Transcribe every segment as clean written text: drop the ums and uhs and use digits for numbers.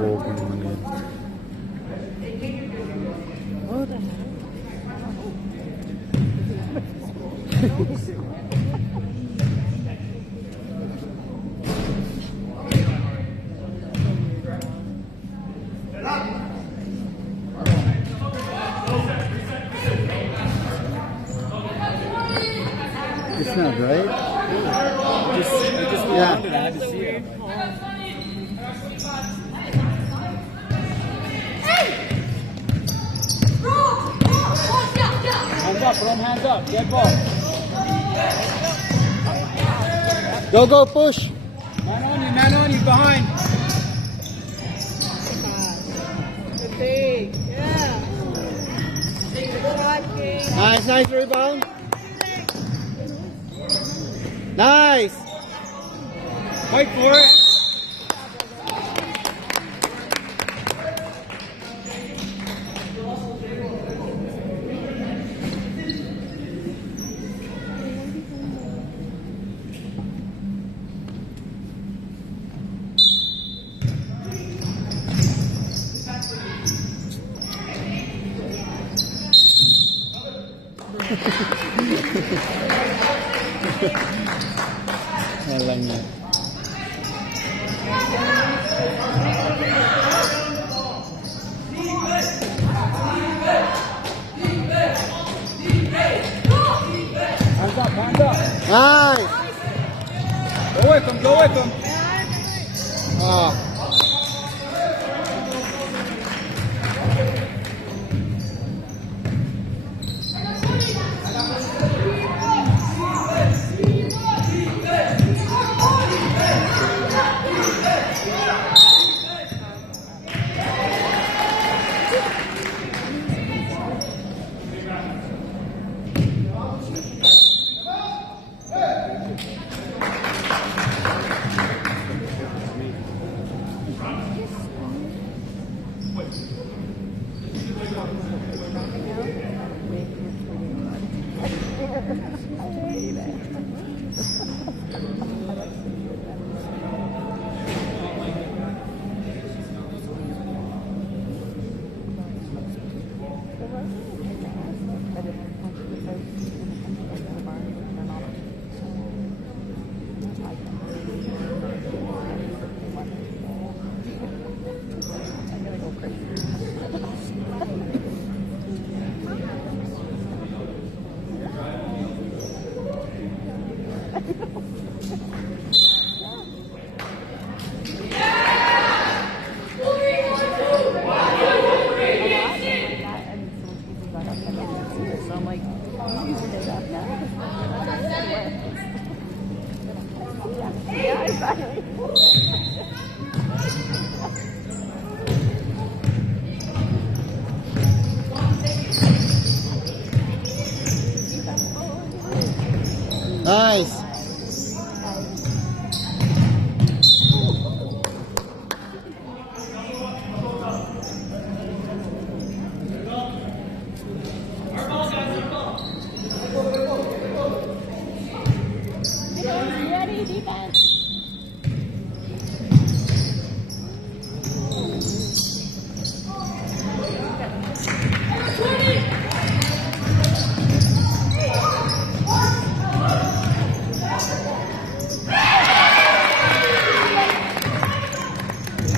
Bobo naman yun. It's not right. I just wanted, I had to see it. Hands up, put them hands up. Get ball. Go, push. Man on you, behind. Nice rebound. Nice. Fight for it. Walang yan. Hands up, hands up. Nice! Go with him, go with him. Ah. So I'm like, you can do that now. Yeah, exactly. Nice! Ready, defense.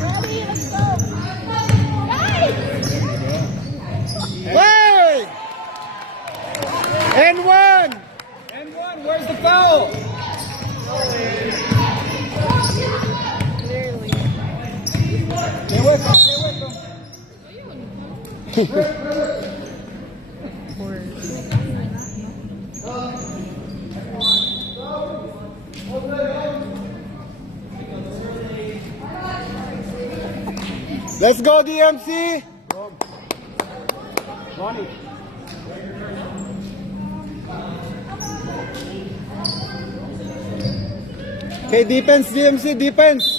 Ready, let's go. Guys! Hey! And one! And one, where's the foul? Clearly. Stay with him, stay with him. Let's go, DMC! Ronnie. Okay, defense, DMC, defense!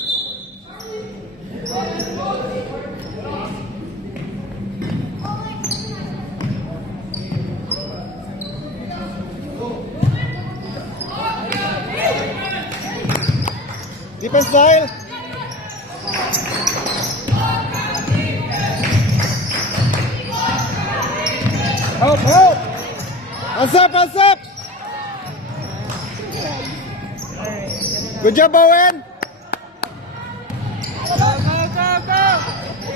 Defense style! Help, help! Hands up, hands up! Good job, Owen!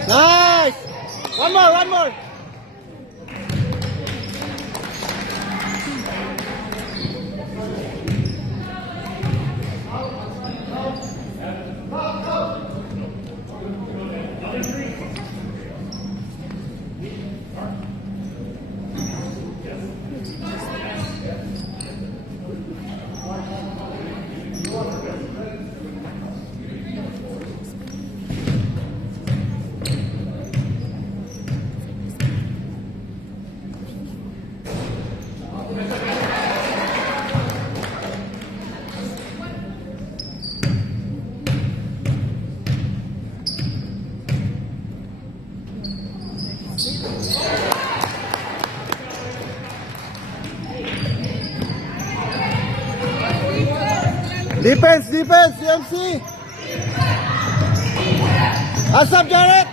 Nice! One more, one more! Defense, defense, CMC. Hands up, Jared.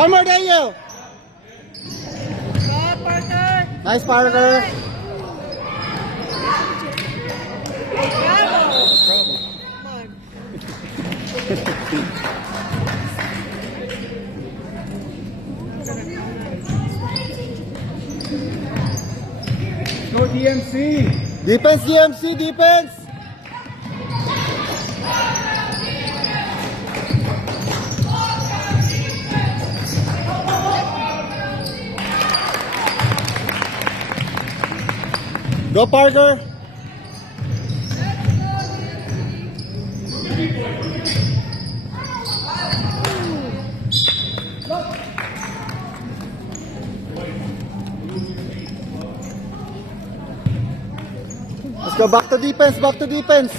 One more, Daniel. Nice, Parker. Go DMC. Defense, DMC, defense. Go, Parker. Let's go back to defense, back to defense.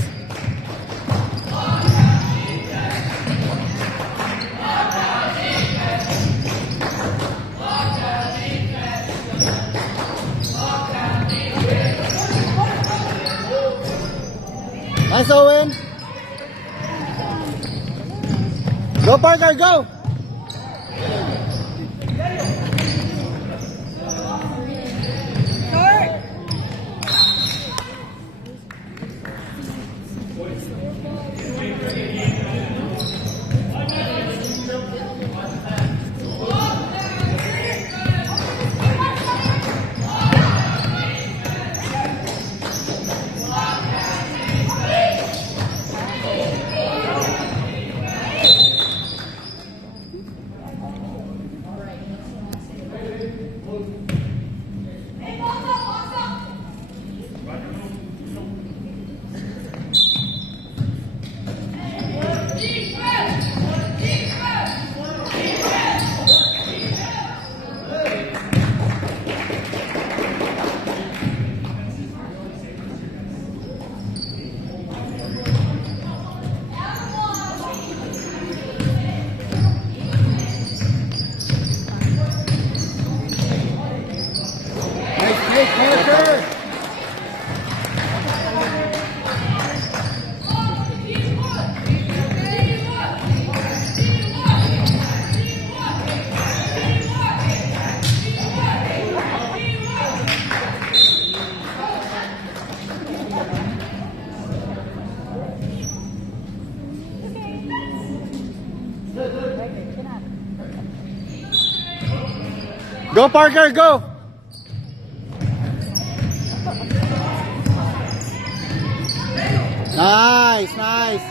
Nice, Owen. Go, Parker, go. Hey, Parker. Go, Parker, go. Nice, nice.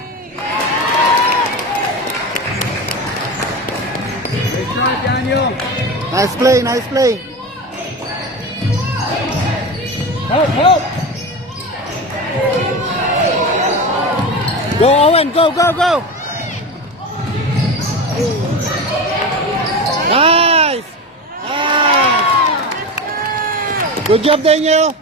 Great try, Daniel. Nice play, nice play. Help, help. Go, Owen, go, go, go. Nice. Nice. Good job, Daniel.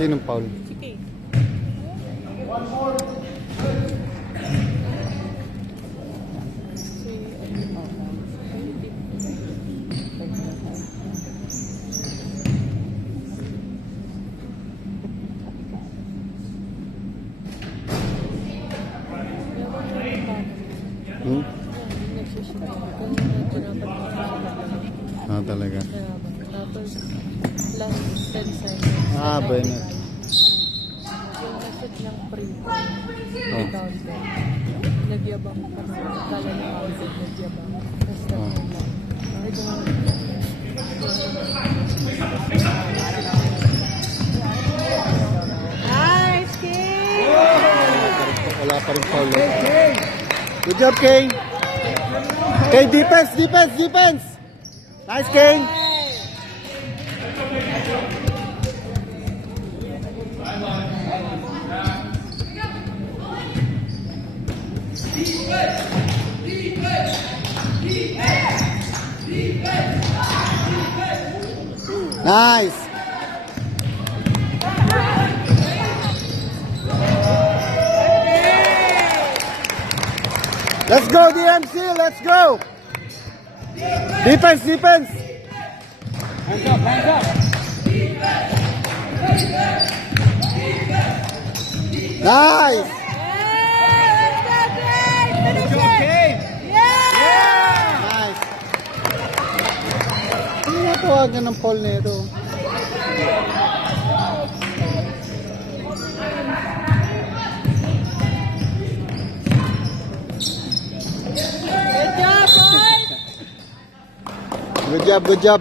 Sinong foul? Sige. Hmm? Ah, talaga. Tapos, last 10 seconds. Ah, Bennett. Yung nag-shoot ng free. Oh. Counter. Nagyabang pa na. Kala na ako nagyabang. Tapos Oh. nakita lang. Nice kick! Wala pa rin foul. Good job, King. Okay, defense, defense, defense. Nice, King. Nice. Let's go, DMC. Let's go. Defense, defense. Hands up, hands up. Nice. Good job, Kane. Nice. Hindi natawagan ng Paul na ito. Good job, boys! Good job, good job.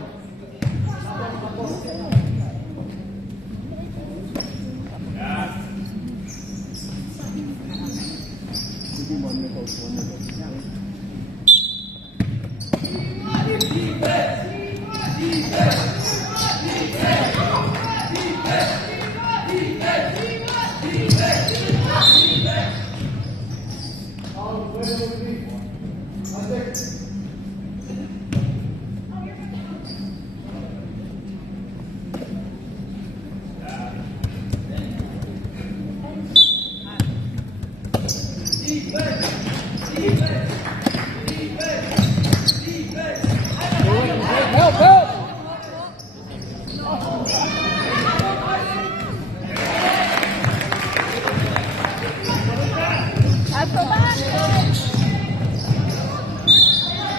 Help, help.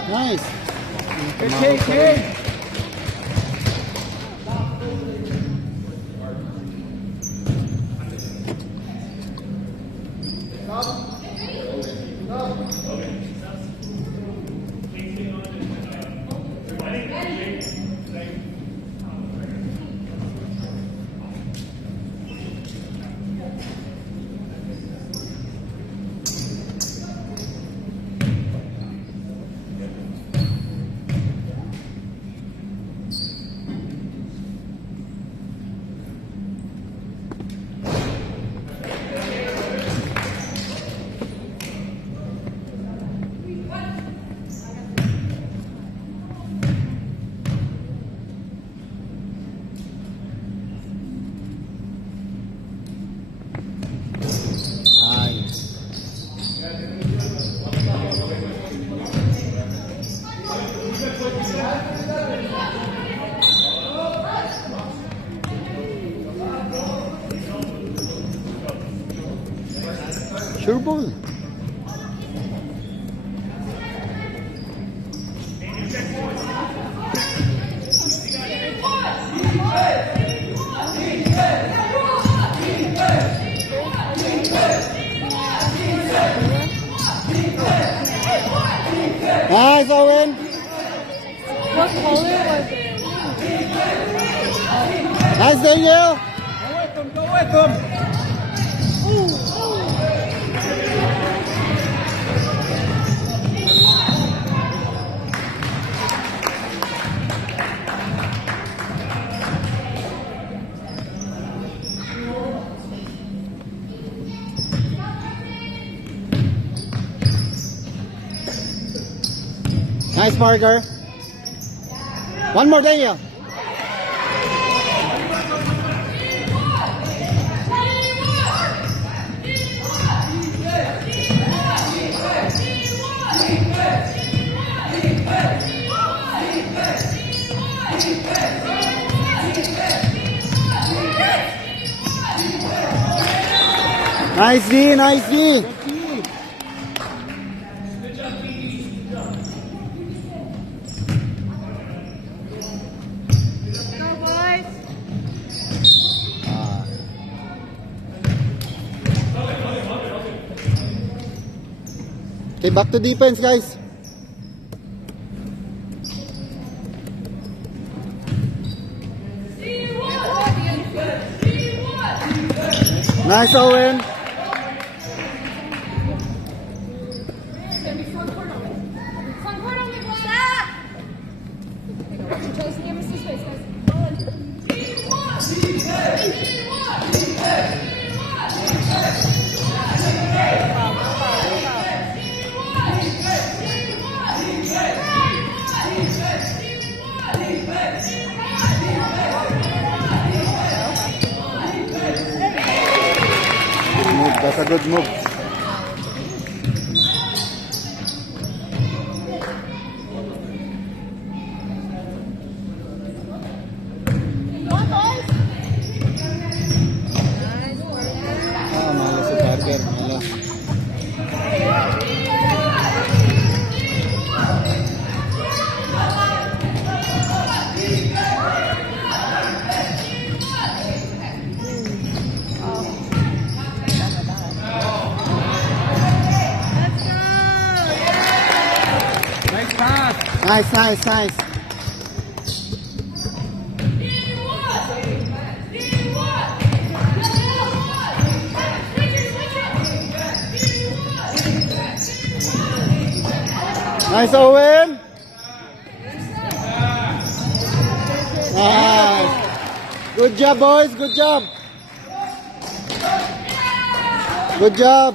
Nice. Good kick, Kane. Nice. Sure ball. Nice, Owen. What color was it? Nice, Daniel. Go with them. Nice, Parker. One more, Daniel. Nice D, nice D. Go, boys! Ah. Okay, back to defense, guys. Nice, Owen. Good move, that's a good move. Ah, malas si Parker, malas. Nice pass. Nice, nice, nice. Nice, Owen. Nice. Good job, boys. Good job. Good job.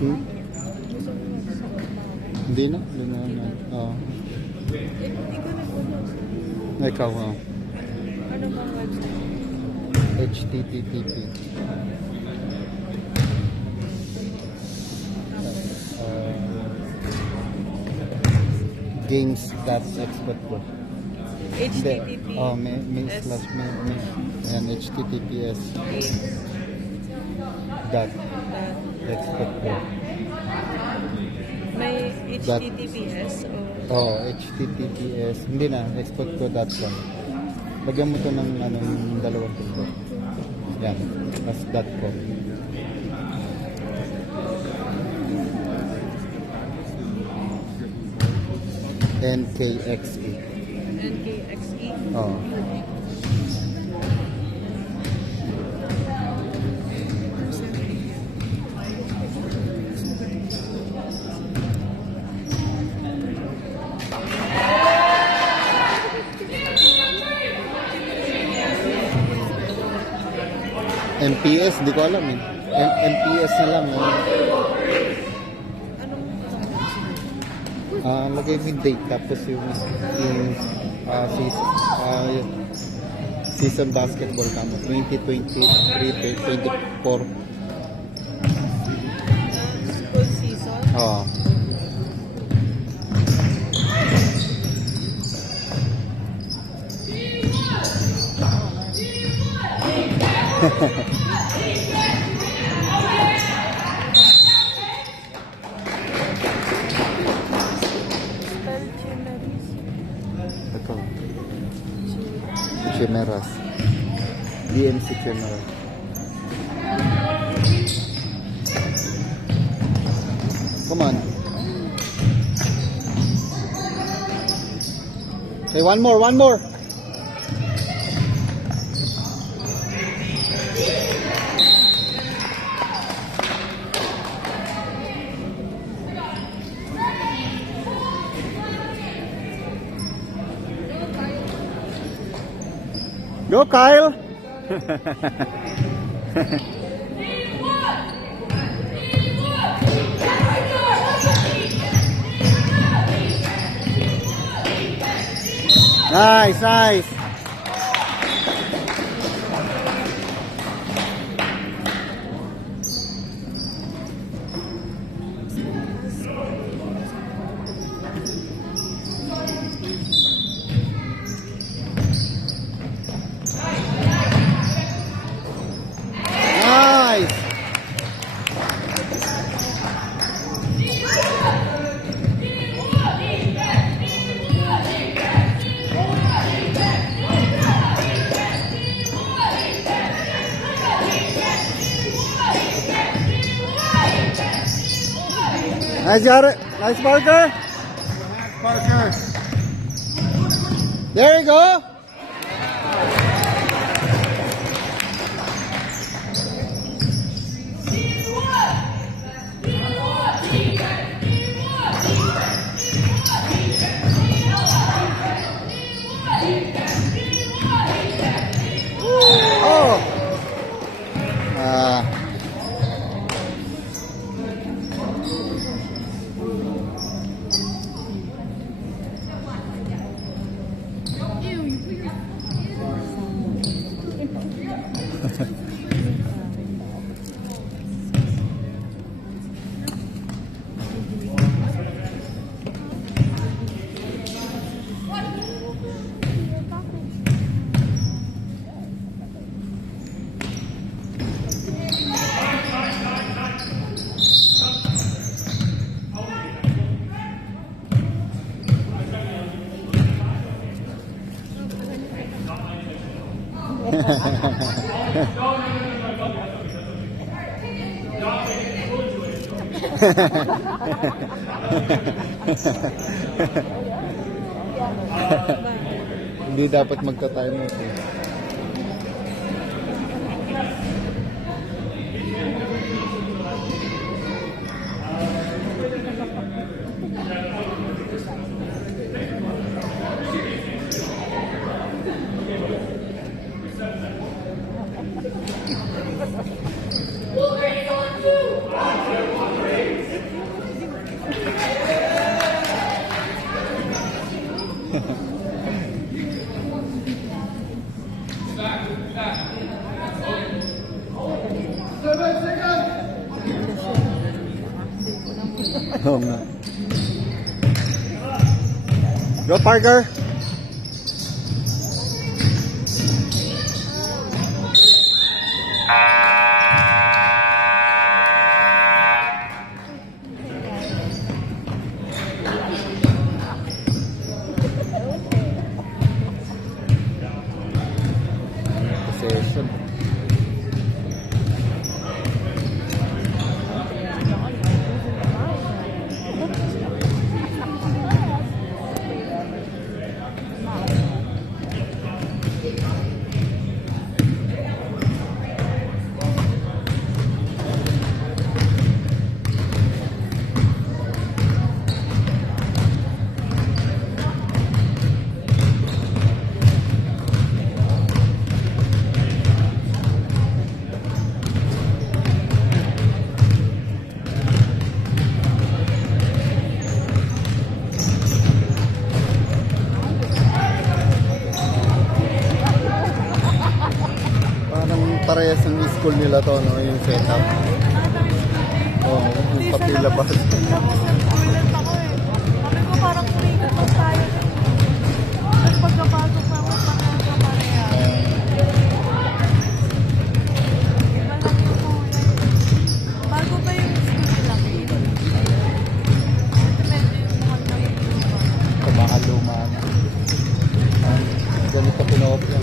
Hmm? Hindi na. Hindi na. Oo. Ikaw, oh. Ano bang website? HTTP. Games.expert ko. HTTP. Oh, may slash may and HTTPS dot expert ko. May HTTPS o Oh, HTTPS. Hindi na, expertco.com. Lagyan mo to ng dalawang punto. Yan, tas .com. NKXE. NKXE. Oh. MPS, di ko alam eh. MPS na lang. Lagay mo yung date tapos yung season basketball kamo 2023-24. School season. Oh. Spell Chimeris. Ito. Chimeras. DMC Chimeras. Come on. Okay, one more, one more. Go, Kyle. Nice, nice. Nice, Jared. Nice, Parker. Parker. There you go. Oh. Hindi dapat magka-time out eh. Oo nga. Go, Parker! Possession. Parehas ng school nila to, no? Yung setup. Oo, yung pati labas. Tapos nagulat ako eh. Sabi ko parang kumikot pa tayo. At pagkapasok na ako pareha. Iba lang yung kulay. Bago ba yung school nila kayo? Medyo yung mukhang na yung luma. Kabakaluma na. Ganito pinopya.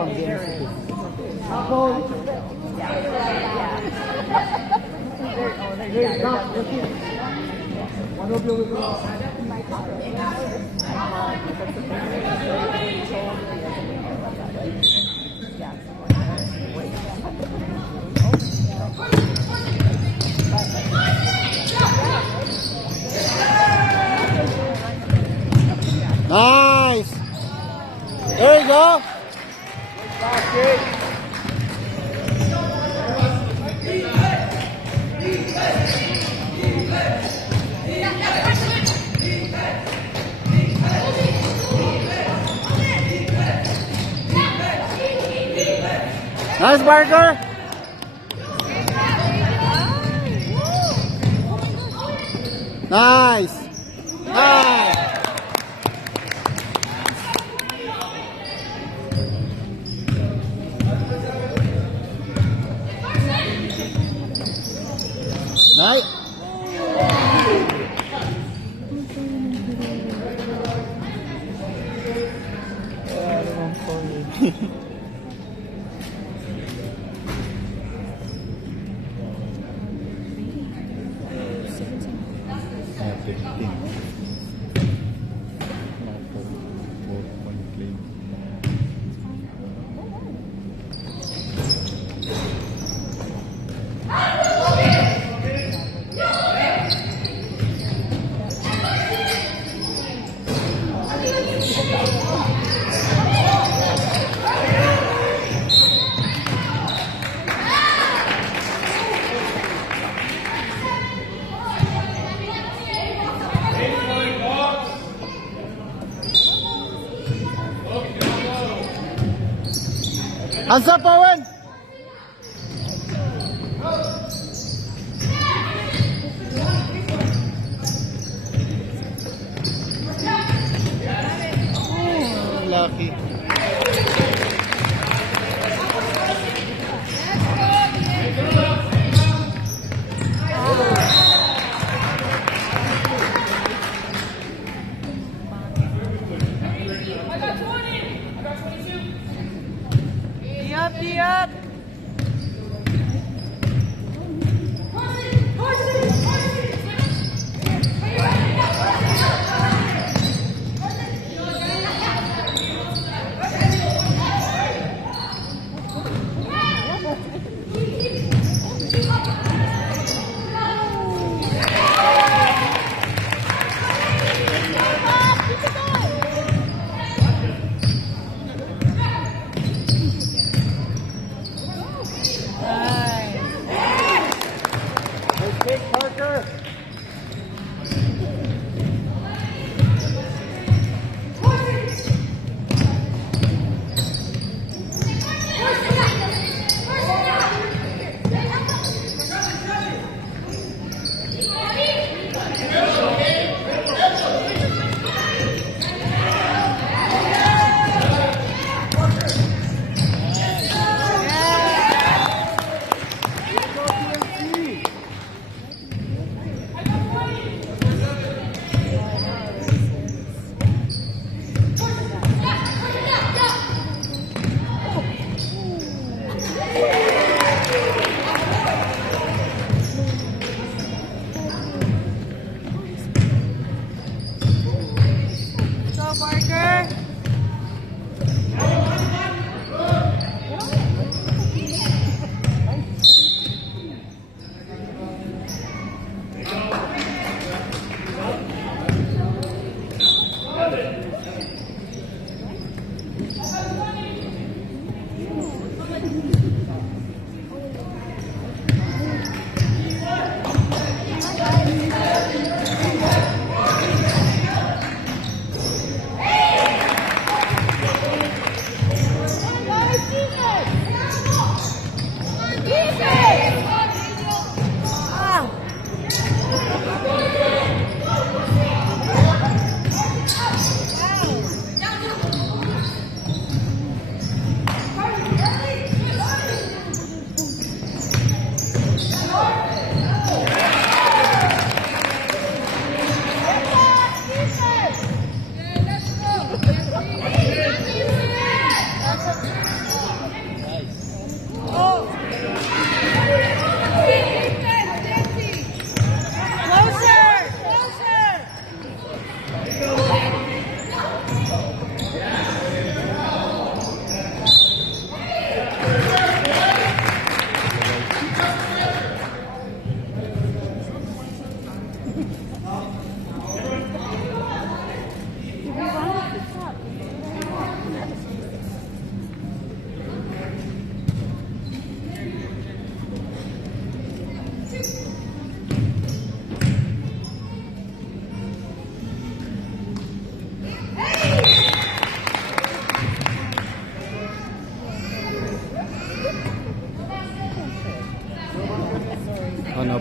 pang games. Nice! There you go! Nice, Barker! Nice! Nice! Nice! Hands up, Owen! Oh, lucky. Diat! Take Parker. Go, Parker!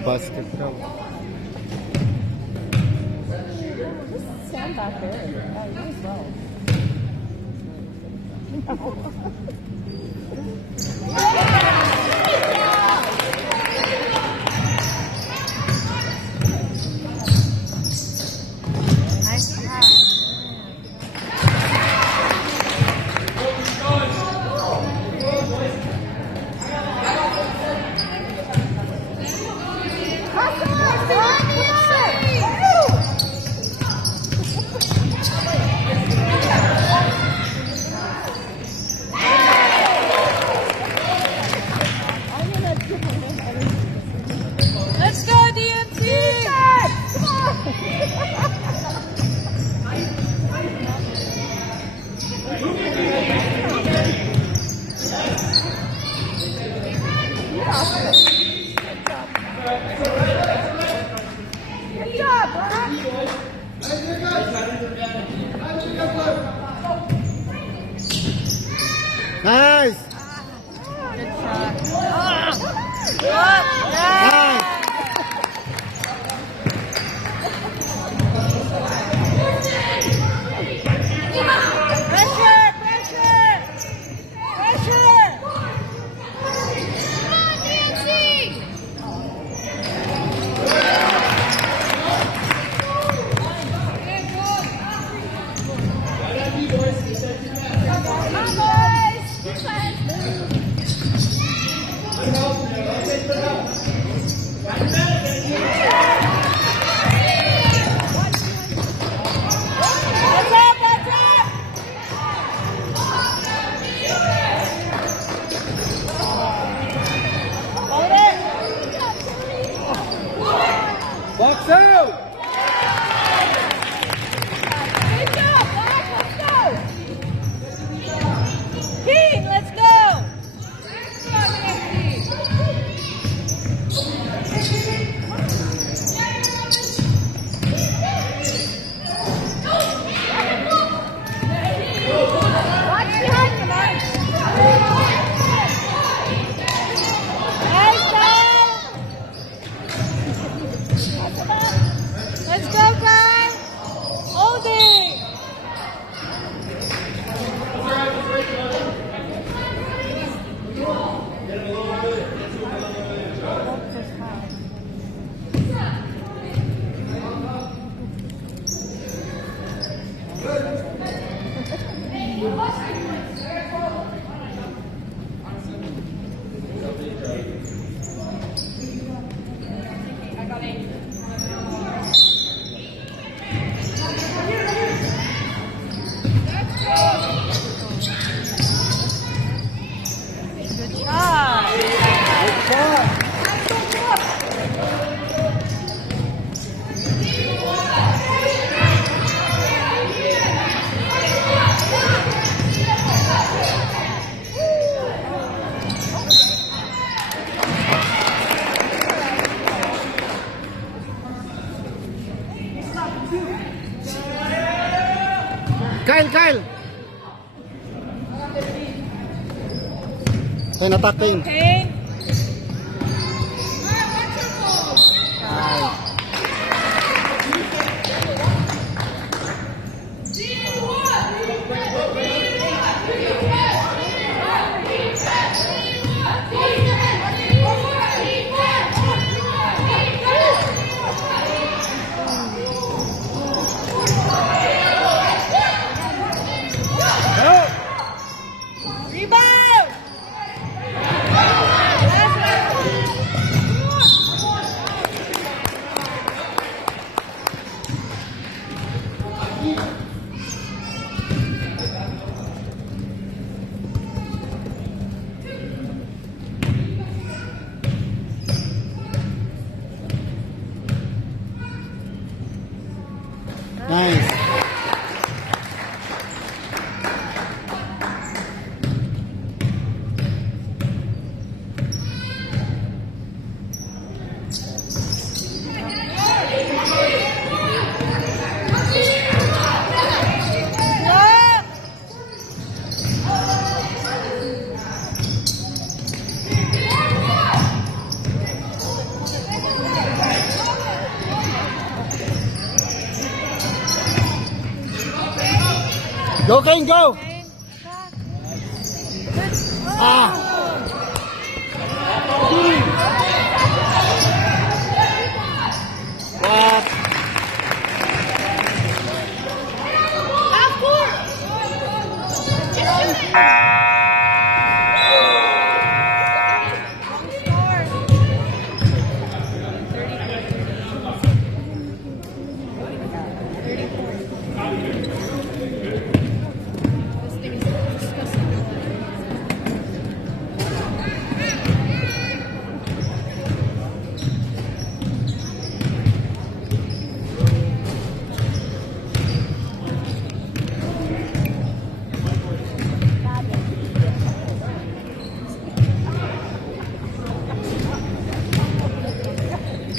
basket daw. Stand back there. You as well. Nice pass. Let's go, DMC! Come on! Good job, Brad. Nice! Good shot. Nice! Pressure! Pressure! Pressure! Come on, DMC! Come on, boys! That's up! That's up! Hold it! Box out! Good job, Black! Let's go! King, let's go! Watch behind you, Mike! Nice job! Let's go, guys! Holding! Good job! Kyle, Kyle! Kane, attack Kane. Kane. Rebound! Nice. Go, Kane, go! Kane. Ah! What?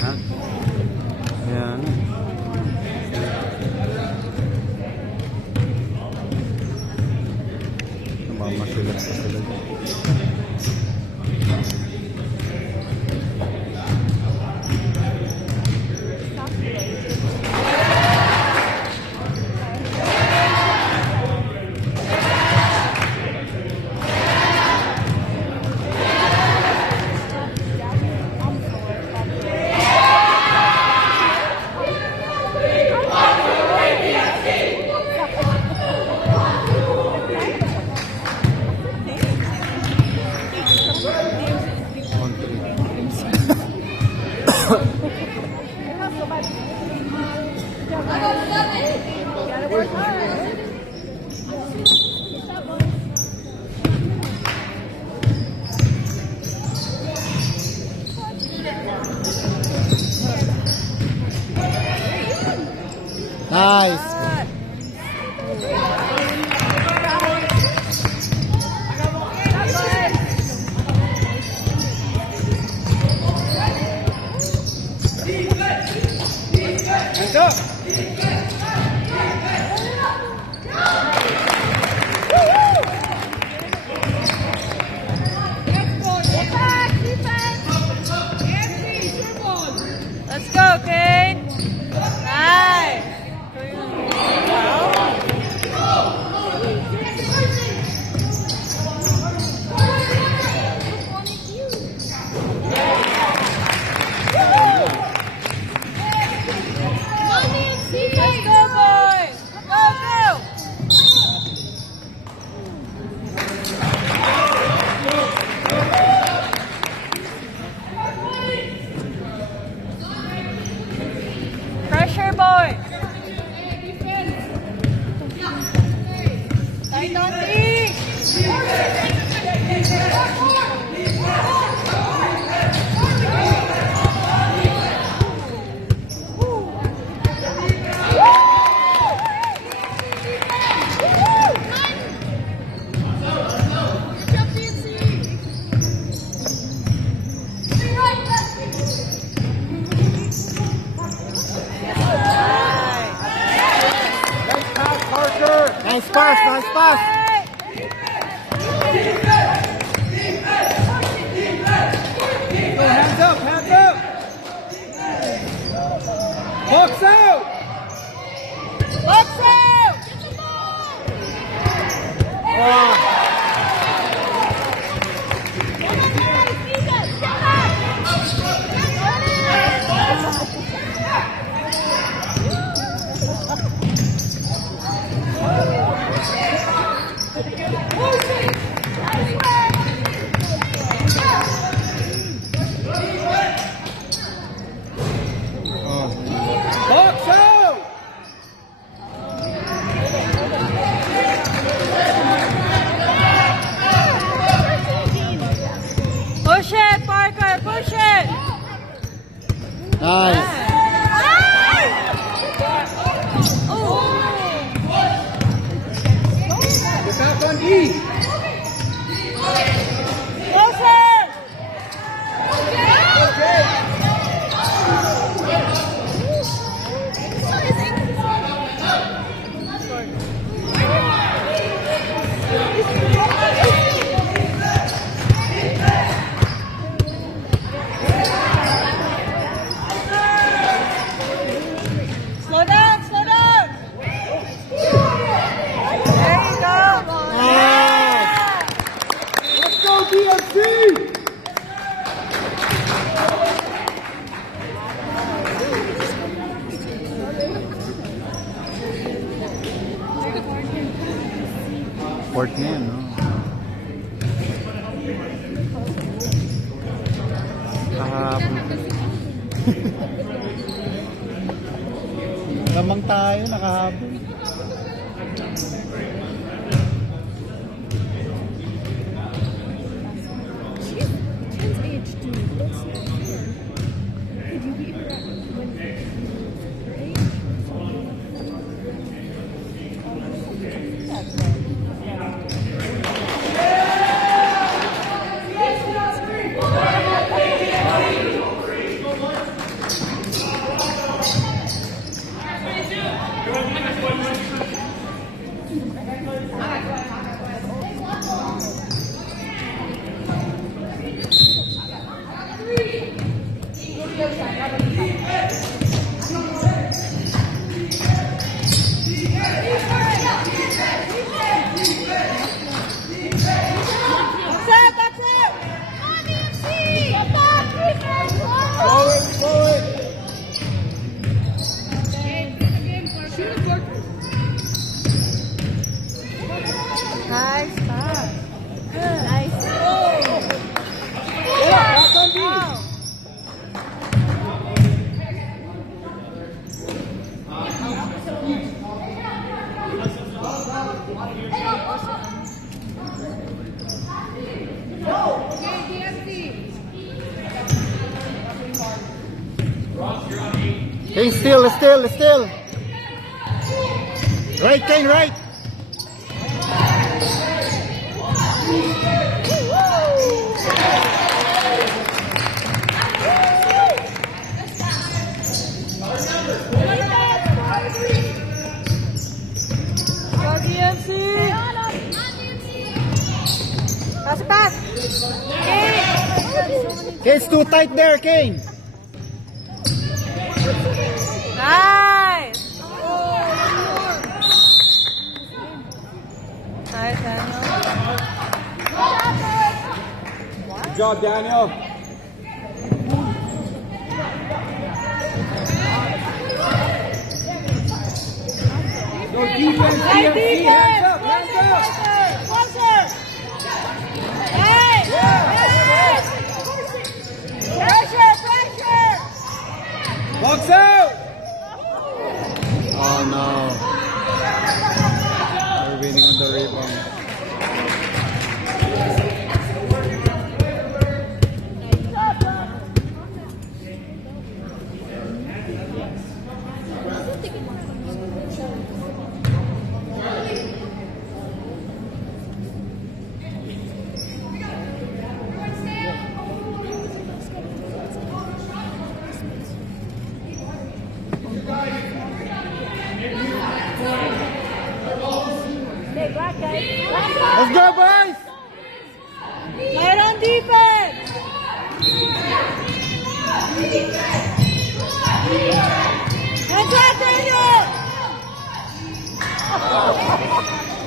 Ha? Ayan. Namamasilat pa sila. Nice. Let's go, Kane. Nice. Let's go, boys. Go, go. Pressure, boys. Tight on D. Nice pass, nice pass. Hands up, hands up. Box out. Box out. court niya, no? Kahapon. Lamang tayo, nakahabol. Ten's age, dude. That's not fair. Could you beat her at when her age? That's Nice pass. nice. Hey, still. Right, Kane, right. Go DMC. Pass, pass. Okay, it's too tight there, Kane. Nice. Nice, Daniel. Good job, Daniel. No defense, Nice DMC. defense. Hands up, hands up. Closer. Hey. Hey. Pressure. Box out. Oh no. They're winning on the rebound. Let's go, boys! Right on defense. Hands up, Daniel.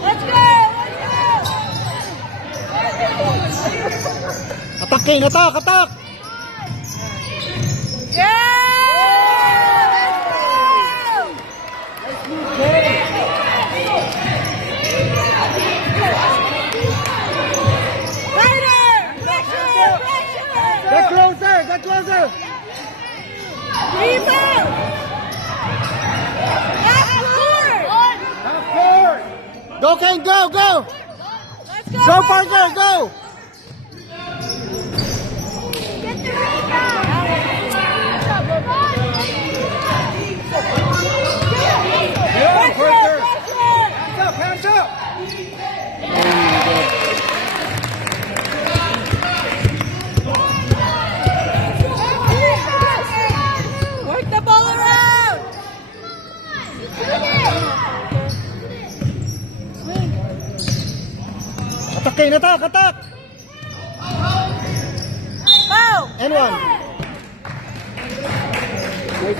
Let's go. Attack, King! Attack! Yeah. Get closer! Rebound. Half court. Go, Kane, go! Let's go. Go, Parker, go! Get the rebound. Yeah, Pressure. Hands up. Work the ball around. Attack, Kane, attack! Foul. N1.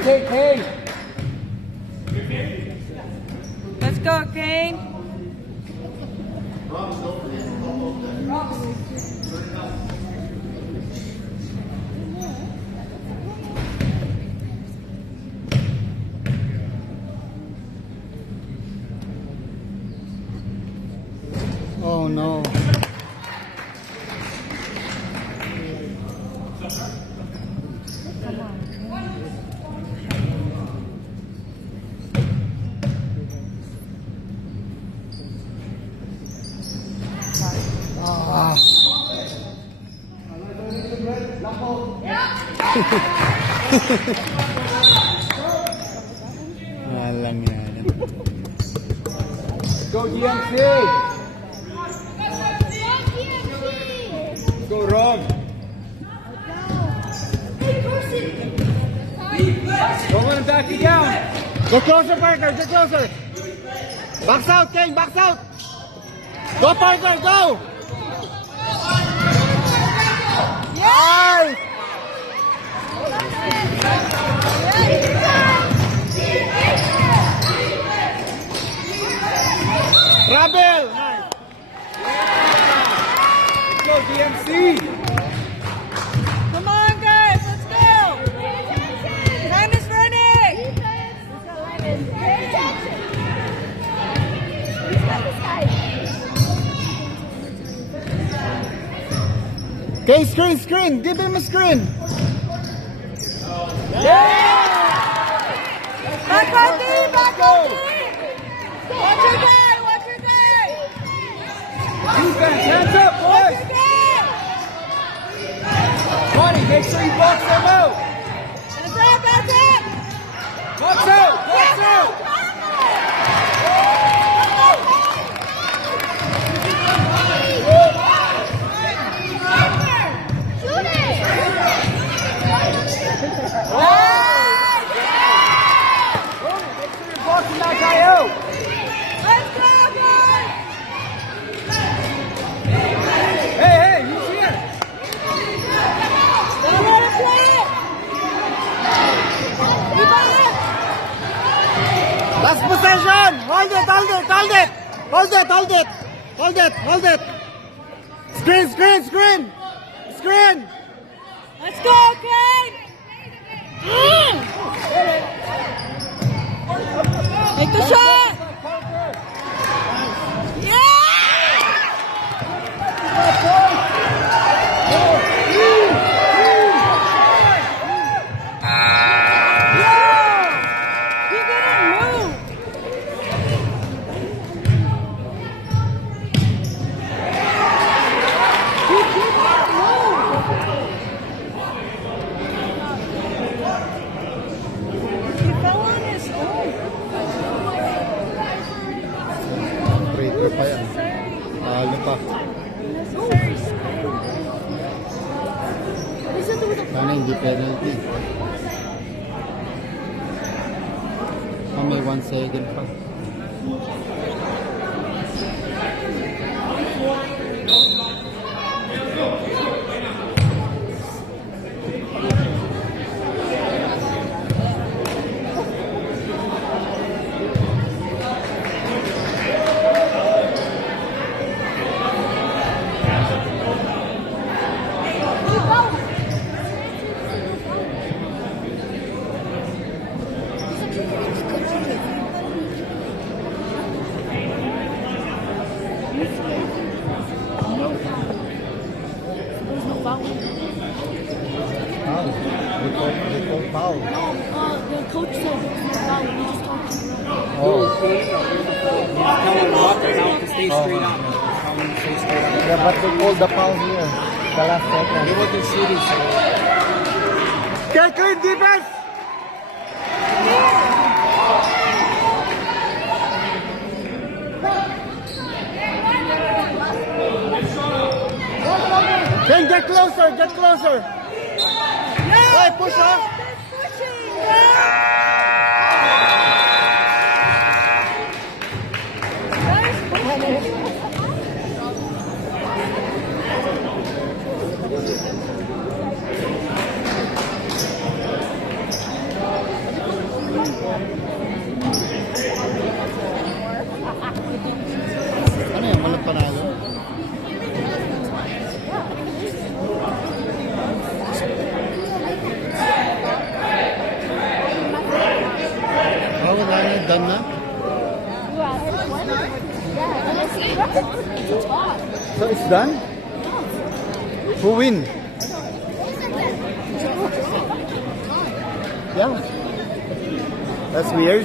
Take, hey. Let's go, Kane. no. Ah. Walang yan. Go GMC! Go Rob! Go on and back it down! Get closer, Parker. Get closer. Box out, King. Box out. Go, Parker. Go. Ay! Rabel. Nice. Go GMC! Come on, guys, let's go! Time is running! Okay, screen. Give him a screen. Back on team! Back on team! Watch your guy! Watch your guy! Defense, hands up, Watch boys! your guy! Money, make sure you box them out! That's it! That's it! Box out! Box out! Boxing that guy out! Let's go, guys! Hey, he's here! Don't let him play it! Rebound! Last possession. Hold it. Screen. Let's go, Kane! Take the shot! He didn't move! He did not move! He fell on his own. Traitor pa yan. Talo pa. Unnecessary screen. What does it do with the Sana hindi penalty. May 1 second pa. There's no foul. Foul. They call foul. No, the coach said there's no foul. We just talked to him. Oh. Tell him what, tell him to stay straight up. Tell him to stay straight up. Yeah, but they called the foul here. The last second. Look what they're shooting, so... Get clean defense! Then get closer! Hey, push off! Ano yan? Walang panalo? Wala na, done na? Yeah, So it's done? Who win? Yeah. That's weird.